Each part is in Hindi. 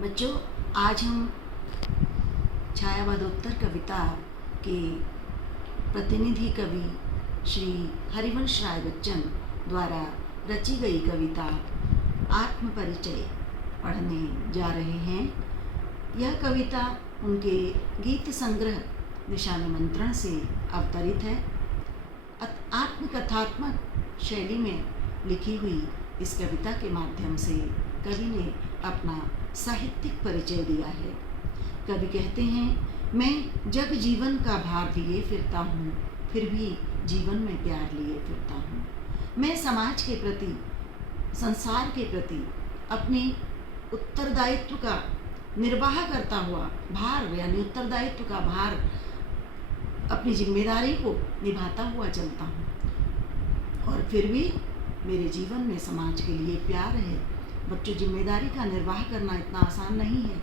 बच्चों, आज हम छायावादोत्तर कविता के प्रतिनिधि कवि श्री हरिवंश राय बच्चन द्वारा रची गई कविता आत्मपरिचय पढ़ने जा रहे हैं। यह कविता उनके गीत संग्रह दिशा निमंत्रण से अवतरित है। आत्मकथात्मक शैली में लिखी हुई इस कविता के माध्यम से कवि ने अपना साहित्यिक परिचय दिया है। कवि कहते हैं, मैं जग जीवन का भार लिए फिरता हूँ, फिर भी जीवन में प्यार लिए फिरता हूँ। मैं समाज के प्रति, संसार के प्रति अपने उत्तरदायित्व का निर्वाह करता हुआ भार यानी उत्तरदायित्व का भार, अपनी जिम्मेदारी को निभाता हुआ चलता हूँ और फिर भी मेरे जीवन में समाज के लिए प्यार है। बच्चों, जिम्मेदारी का निर्वाह करना इतना आसान नहीं है।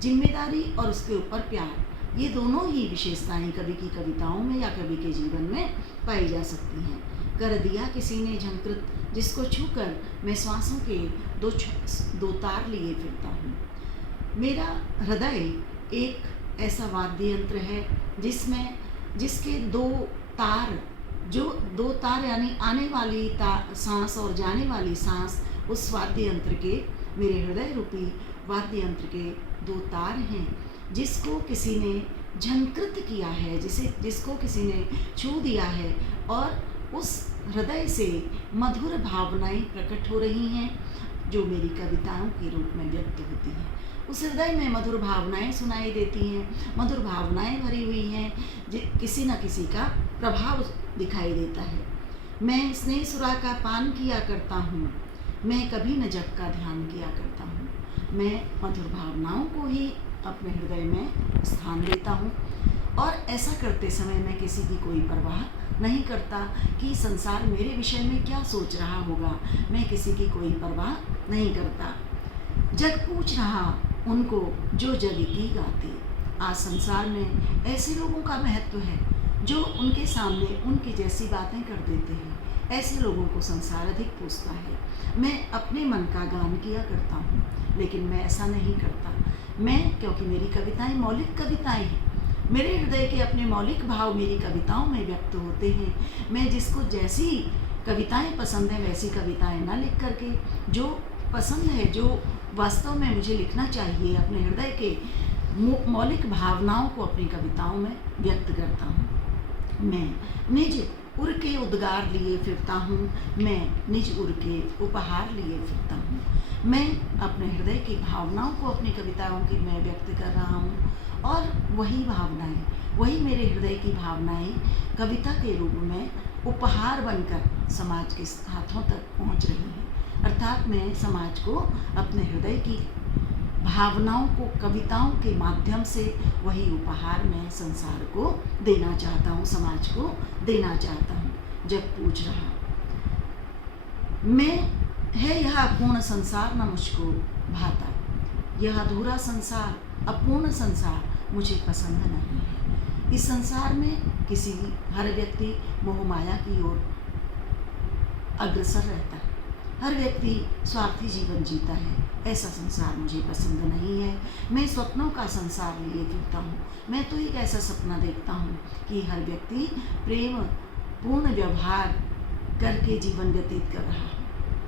जिम्मेदारी और उसके ऊपर प्यार, ये दोनों ही विशेषताएं कवि की कविताओं में या कवि के जीवन में पाई जा सकती हैं। कर दिया किसी ने झंकृत, जिसको छूकर मैं श्वासों के दो तार लिए फिरता हूँ। मेरा हृदय एक ऐसा वाद्य यंत्र है जिसके दो तार यानी आने वाली सांस और जाने वाली सांस, उस वाद्य यंत्र के, मेरे हृदय रूपी वाद्य यंत्र के दो तार हैं, जिसको किसी ने झंकृत किया है, जिसको किसी ने छू दिया है और उस हृदय से मधुर भावनाएं प्रकट हो रही हैं जो मेरी कविताओं के रूप में व्यक्त होती हैं। उस हृदय में मधुर भावनाएं सुनाई देती हैं, मधुर भावनाएं भरी हुई हैं, किसी न किसी का प्रभाव दिखाई देता है। मैं स्नेह सुरा का पान किया करता हूँ, मैं कभी न जग का ध्यान किया करता हूँ। मैं मधुर भावनाओं को ही अपने हृदय में स्थान देता हूँ और ऐसा करते समय मैं किसी की कोई परवाह नहीं करता कि संसार मेरे विषय में क्या सोच रहा होगा। मैं किसी की कोई परवाह नहीं करता। जग पूछ रहा उनको जो जग की गाते। आज संसार में ऐसे लोगों का महत्व है जो उनके सामने उनकी जैसी बातें कर देते हैं। ऐसे लोगों को संसार अधिक पूछता है। मैं अपने मन का गान किया करता हूँ, लेकिन मैं ऐसा नहीं करता। क्योंकि मेरी कविताएं मौलिक कविताएं हैं, मेरे हृदय के अपने मौलिक भाव मेरी कविताओं में व्यक्त होते हैं। मैं जिसको जैसी कविताएं पसंद है वैसी कविताएं ना लिख करके, जो पसंद है, जो वास्तव में मुझे लिखना चाहिए, अपने हृदय के मौलिक भावनाओं को अपनी कविताओं में व्यक्त करता हूँ। मैं निज उर के उद्गार लिए फिरता हूँ, मैं निज उर के उपहार लिए फिरता हूँ। मैं अपने हृदय की भावनाओं को अपनी कविताओं की मैं व्यक्त कर रहा हूँ और वही भावनाएं, वही मेरे हृदय की भावनाएं कविता के रूप में उपहार बनकर समाज के हाथों तक पहुँच रही हैं। अर्थात मैं समाज को अपने हृदय की भावनाओं को कविताओं के माध्यम से वही उपहार मैं संसार को देना चाहता हूँ, समाज को देना चाहता हूँ। जब पूछ रहा मैं है यह अपूर्ण संसार न मुझको भाता। यह अधूरा संसार, अपूर्ण संसार मुझे पसंद नहीं है। इस संसार में हर व्यक्ति मोह माया की ओर अग्रसर रहता है, हर व्यक्ति स्वार्थी जीवन जीता है। ऐसा संसार मुझे पसंद नहीं है। मैं स्वप्नों का संसार लिए फिरता हूँ। मैं तो एक ऐसा सपना देखता हूँ कि हर व्यक्ति प्रेम पूर्ण व्यवहार करके जीवन व्यतीत कर रहा है।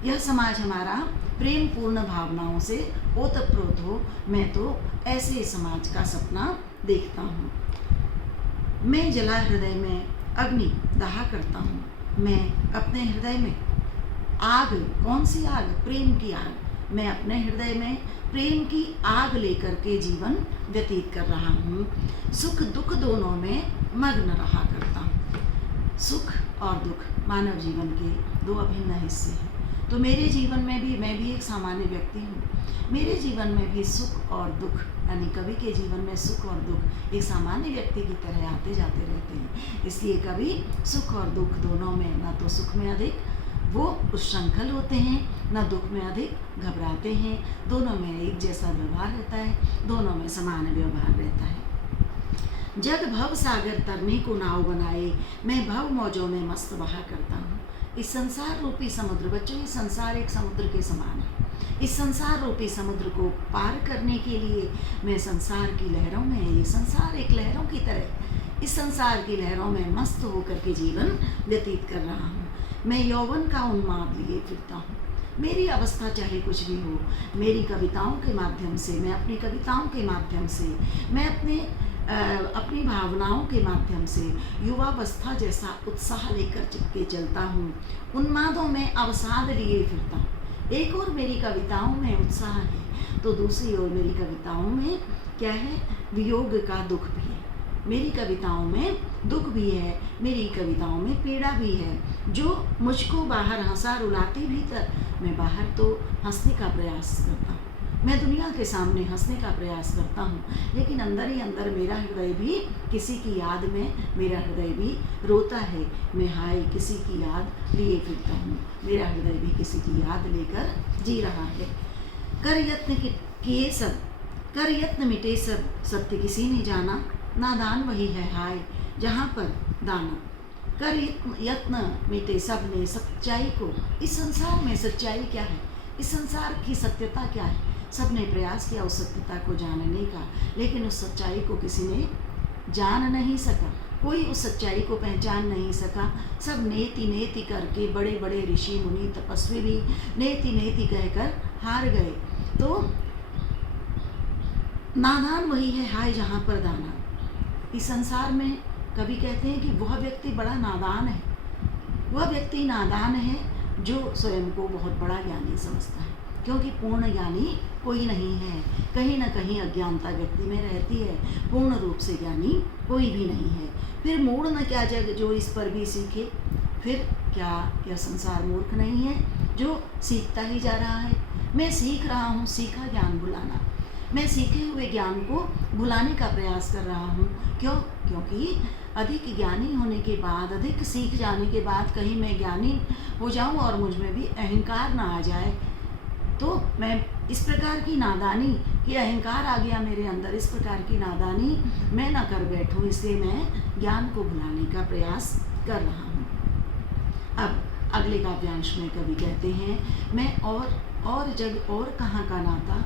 यह समाज हमारा प्रेम पूर्ण भावनाओं से ओतप्रोत हो। मैं तो ऐसे समाज का सपना देखता हूँ। मैं जला हृदय में अग्नि दाह करता हूँ। मैं अपने हृदय में आग, कौन सी आग? प्रेम की आग। मैं अपने हृदय में प्रेम की आग लेकर के जीवन व्यतीत कर रहा हूँ। सुख दुख दोनों में मग्न रहा करता हूँ। सुख और दुख मानव जीवन के दो अभिन्न हिस्से हैं। तो मेरे जीवन में भी, मैं भी एक सामान्य व्यक्ति हूँ। मेरे जीवन में भी सुख और दुख, यानी कवि के जीवन में सुख और दुख एक सामान्य व्यक्ति की तरह आते जाते रहते हैं। इसलिए कवि सुख और दुख दोनों में, न तो सुख में अधिक वो उच्छृंखल होते हैं, न दुख में अधिक घबराते हैं। दोनों में एक जैसा व्यवहार रहता है, दोनों में समान व्यवहार रहता है। जग भव सागर तरने को नाव बनाए, मैं भव मौजों में मस्त बहा करता हूँ। इस संसार रूपी समुद्र, बच्चों, ये संसार एक समुद्र के समान है। इस संसार रूपी समुद्र को पार करने के लिए मैं संसार की लहरों में, ये संसार एक लहरों की तरह, इस संसार की लहरों में मस्त होकर के जीवन व्यतीत कर रहा हूँ। मैं यौवन का उन्माद लिए फिरता हूँ। मेरी अवस्था चाहे कुछ भी हो, मेरी कविताओं के माध्यम से, मैं अपनी कविताओं के माध्यम से, मैं अपनी भावनाओं के माध्यम से युवावस्था जैसा उत्साह लेकर चिपके चलता हूँ। उन्मादों में अवसाद लिए फिरता हूँ। एक और मेरी कविताओं में उत्साह है तो दूसरी ओर मेरी कविताओं में क्या है, वियोग का दुख भी है। मेरी कविताओं में दुख भी है, मेरी कविताओं में पीड़ा भी है, जो मुझको बाहर हंसा रुलाती भीतर, मैं बाहर तो हंसने का प्रयास करता हूँ, मैं दुनिया के सामने हंसने का प्रयास करता हूँ, लेकिन अंदर ही अंदर मेरा हृदय भी किसी की याद में, मेरा हृदय भी रोता है। मैं हाय किसी की याद लिए फिरता हूँ, मेरा हृदय भी किसी की याद लेकर जी रहा है। कर यत्न किए सब, कर यत्न मिटे सब, सत्य किसी ने जाना, नादान वही है हाय जहाँ पर दाना। कर यत्न मिटे सब ने सच्चाई को, इस संसार में सच्चाई क्या है, इस संसार की सत्यता क्या है, सब ने प्रयास किया उस सत्यता को जानने का, लेकिन उस सच्चाई को किसी ने जान नहीं सका, कोई उस सच्चाई को पहचान नहीं सका। सब नेति नेति करके, बड़े बड़े ऋषि मुनि तपस्वी भी नेति नेति कहकर हार गए। तो नादान वही है हाय जहाँ पर दाना। इस संसार में कभी कहते हैं कि वह व्यक्ति बड़ा नादान है, वह व्यक्ति नादान है जो स्वयं को बहुत बड़ा ज्ञानी समझता है, क्योंकि पूर्ण ज्ञानी कोई नहीं है। कहीं ना कहीं अज्ञानता व्यक्ति में रहती है, पूर्ण रूप से ज्ञानी कोई भी नहीं है। फिर मूढ़ न क्या जग जो इस पर भी सीखे, फिर क्या यह संसार मूर्ख नहीं है जो सीखता ही जा रहा है। मैं सीख रहा हूँ, सीखा ज्ञान भुलाना, मैं सीखे हुए ज्ञान को भुलाने का प्रयास कर रहा हूँ। क्यों? क्योंकि अधिक ज्ञानी होने के बाद, अधिक सीख जाने के बाद कहीं मैं ज्ञानी हो जाऊँ और मुझ में भी अहंकार ना आ जाए, तो मैं इस प्रकार की नादानी कि अहंकार आ गया मेरे अंदर, इस प्रकार की नादानी मैं ना कर बैठूं, इसलिए मैं ज्ञान को भुलाने का प्रयास कर रहा हूँ। अब अगले काव्यांश में कवि कहते हैं, मैं और जग और कहाँ का नाता,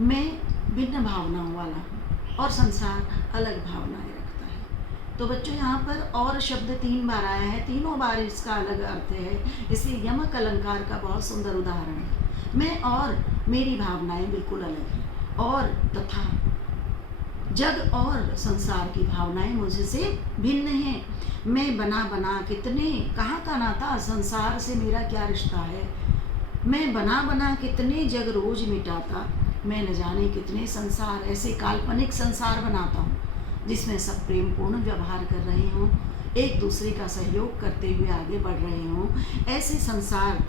मैं भिन्न भावनाओं वाला हूँ और संसार अलग भावनाएं रखता है। तो बच्चों यहाँ पर और शब्द 3 बार आया है, तीनों बार इसका अलग अर्थ है, इसलिए यमक अलंकार का बहुत सुंदर उदाहरण है। मैं और मेरी भावनाएं बिल्कुल अलग हैं, और तथा जग और संसार की भावनाएं मुझसे भिन्न हैं। मैं बना कितने, कहाँ का नाता, संसार से मेरा क्या रिश्ता है। मैं बना कितने जग रोज मिटाता, मैं न जाने कितने संसार, ऐसे काल्पनिक संसार बनाता हूँ जिसमें सब प्रेम पूर्ण व्यवहार कर रहे हों, एक दूसरे का सहयोग करते हुए आगे बढ़ रहे हों। ऐसे संसार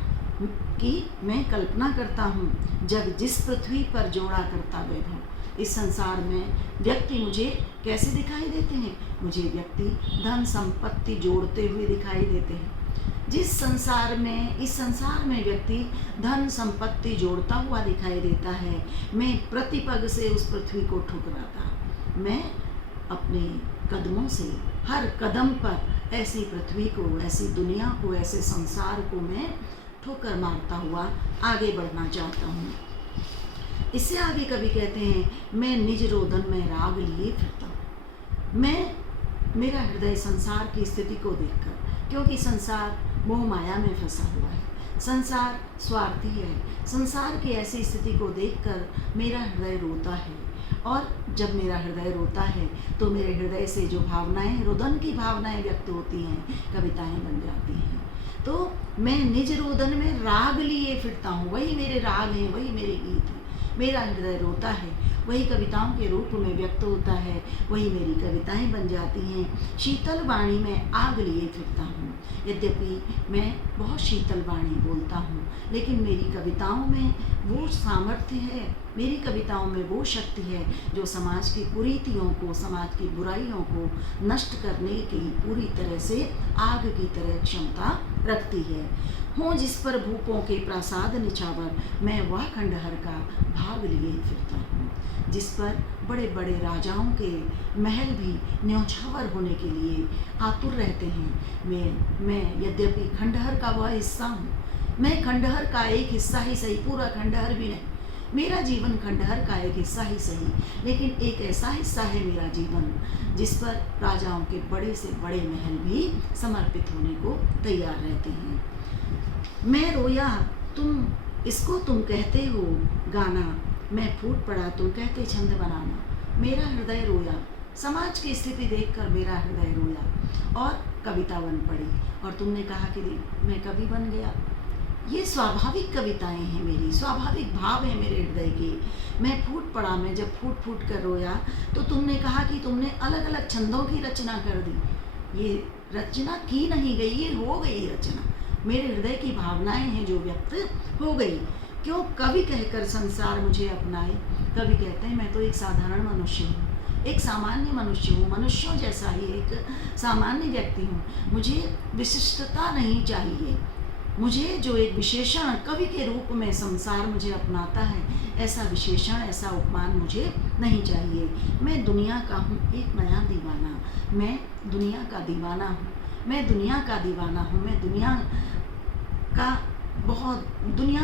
की मैं कल्पना करता हूँ। जग जिस पृथ्वी पर जोड़ा करता वैभव, इस संसार में व्यक्ति मुझे कैसे दिखाई देते हैं, मुझे व्यक्ति धन संपत्ति जोड़ते हुए दिखाई देते हैं। जिस संसार में, इस संसार में व्यक्ति धन संपत्ति जोड़ता हुआ दिखाई देता है, मैं प्रतिपग से उस पृथ्वी को ठुकराता, मैं अपने कदमों से हर कदम पर ऐसी पृथ्वी को, ऐसी दुनिया को, ऐसे संसार को मैं ठोकर मारता हुआ आगे बढ़ना चाहता हूँ। इससे आगे कवि कहते हैं, मैं निज रोदन में राग लिए फिरता हूँ। मैं, मेरा हृदय संसार की स्थिति को देखकर, क्योंकि संसार मोह माया में फंसा हुआ है, संसार स्वार्थी है, संसार की ऐसी स्थिति को देखकर मेरा हृदय रोता है। और जब मेरा हृदय रोता है तो मेरे हृदय से जो भावनाएं, रुदन की भावनाएं व्यक्त होती हैं, कविताएं बन जाती हैं। तो मैं निज रोदन में राग लिए फिरता हूँ, वही मेरे राग हैं, वही मेरे गीत हैं। मेरा हृदय रोता है, वही कविताओं के रूप में व्यक्त होता है, वही मेरी कविताएं बन जाती हैं। शीतल वाणी में आग लिए फिरता हूँ। यद्यपि मैं बहुत शीतल वाणी बोलता हूँ, लेकिन मेरी कविताओं में वो सामर्थ्य है, मेरी कविताओं में वो शक्ति है जो समाज की कुरीतियों को, समाज की बुराइयों को नष्ट करने की पूरी तरह से आग की तरह क्षमता रखती है। हों जिस पर भूपों के प्रासाद निछावर, मैं वह खंडहर का भाग लिए फिरता हूँ। जिस पर बड़े बड़े राजाओं के महल भी न्यौछावर होने के लिए आतुर रहते हैं, मैं यद्यपि खंडहर का वह हिस्सा हूँ, मैं खंडहर का एक हिस्सा ही सही, पूरा खंडहर भी नहीं, मेरा जीवन खंडहर का एक हिस्सा ही सही, लेकिन एक ऐसा हिस्सा है मेरा जीवन जिस पर राजाओं के बड़े से बड़े महल भी समर्पित होने को तैयार रहते हैं। मैं रोया तुम कहते हो गाना, मैं फूट पड़ा तुम कहते छंद बनाना। मेरा हृदय रोया, समाज की स्थिति देखकर मेरा हृदय रोया और कविता बन पड़ी, और तुमने कहा कि मैं कवि बन गया। ये स्वाभाविक कविताएं हैं मेरी, स्वाभाविक भाव है मेरे हृदय के। मैं फूट पड़ा, मैं जब फूट फूट कर रोया तो तुमने कहा कि तुमने अलग अलग छंदों की रचना कर दी। ये रचना की नहीं गई, ये हो गई रचना। मेरे हृदय की भावनाएं हैं जो व्यक्त हो गई। क्यों? कवि कहकर संसार मुझे अपनाए। कवि कहते हैं मैं तो एक साधारण मनुष्य हूँ, एक सामान्य मनुष्य हूँ, मनुष्यों जैसा ही एक सामान्य व्यक्ति हूँ। मुझे विशिष्टता नहीं चाहिए, मुझे जो एक विशेषण कवि के रूप में संसार मुझे अपनाता है, ऐसा विशेषण, ऐसा उपमान मुझे नहीं चाहिए। मैं दुनिया का हूँ एक नया दीवाना, मैं दुनिया का दीवाना हूँ, मैं दुनिया का दीवाना हूँ, मैं दुनिया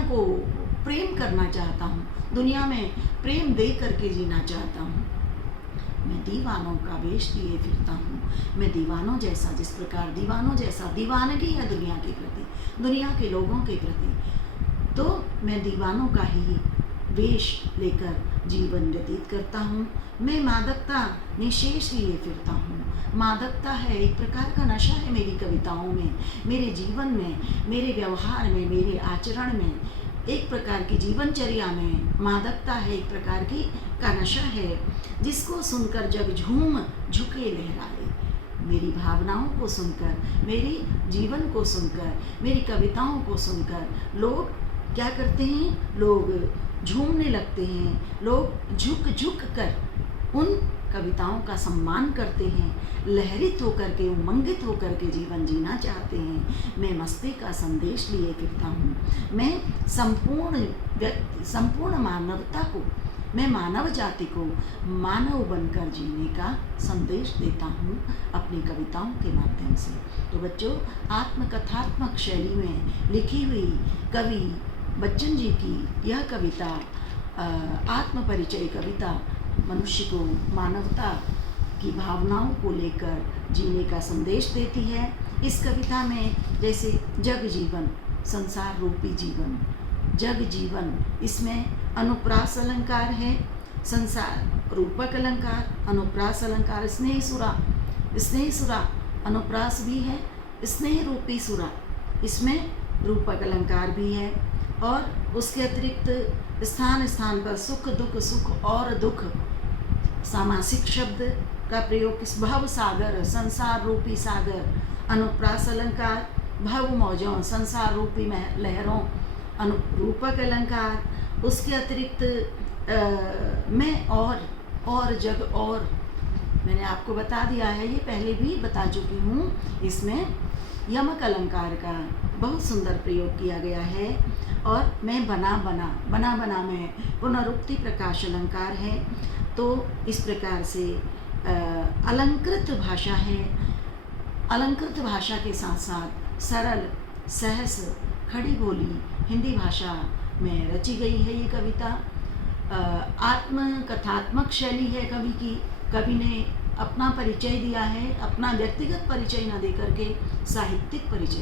को प्रेम करना चाहता हूँ, दुनिया में प्रेम दे करके जीना चाहता हूँ। मैं दीवानों का वेश लिए फिरता हूँ, मैं दीवानों जैसा, जिस प्रकार दीवानों जैसा दीवानगी है दुनिया के प्रति, दुनिया के लोगों के प्रति, तो मैं दीवानों का ही वेश लेकर जीवन व्यतीत करता हूँ। मैं मादकता निशेष लिए फिरता हूँ। मादकता है, एक प्रकार का नशा है मेरी कविताओं में, मेरे जीवन में, मेरे व्यवहार में, मेरे आचरण में, एक प्रकार की जीवनचर्या में मादकता है, एक प्रकार की का नशा है, जिसको सुनकर जग झूम झुके लहराए। मेरी भावनाओं को सुनकर, मेरी जीवन को सुनकर, मेरी कविताओं को सुनकर लोग क्या करते हैं? लोग झूमने लगते हैं, लोग झुक झुक कर उन कविताओं का सम्मान करते हैं, लहरित होकर के, उमंगित होकर के जीवन जीना चाहते हैं। मैं मस्ती का संदेश लिए फिरता हूँ। मैं संपूर्ण मानवता को, मैं मानव जाति को मानव बनकर जीने का संदेश देता हूँ अपनी कविताओं के माध्यम से। तो बच्चों, आत्मकथात्मक शैली में लिखी हुई कवि बच्चन जी की यह कविता, आत्मपरिचय कविता, मनुष्य को मानवता की भावनाओं को लेकर जीने का संदेश देती है। इस कविता में जैसे जग जीवन, संसार रूपी जीवन, जग जीवन, इसमें अनुप्रास अलंकार है, संसार रूपक अलंकार, अनुप्रास अलंकार, स्नेह सुरा अनुप्रास भी है, स्नेह रूपी सुरा, इसमें रूपक अलंकार भी है। और उसके अतिरिक्त स्थान स्थान पर सुख और दुख, सामासिक शब्द का प्रयोग, भव सागर, संसार रूपी सागर, अनुप्रास अलंकार, भव मौजों, संसार रूपी लहरों, अनुरूपक अलंकार। उसके अतिरिक्त मैं और जग, और मैंने आपको बता दिया है, ये पहले भी बता चुकी हूँ। इसमें यमक अलंकार का बहुत सुंदर प्रयोग किया गया है। और मैं बना में पुनरुक्ति प्रकाश अलंकार है। तो इस प्रकार से अलंकृत भाषा है। अलंकृत भाषा के साथ साथ सरल, सहज, खड़ी बोली हिंदी भाषा में रची गई है ये कविता। आत्मकथात्मक शैली है कवि की। कवि ने अपना परिचय दिया है, अपना व्यक्तिगत परिचय न देकर के साहित्यिक परिचय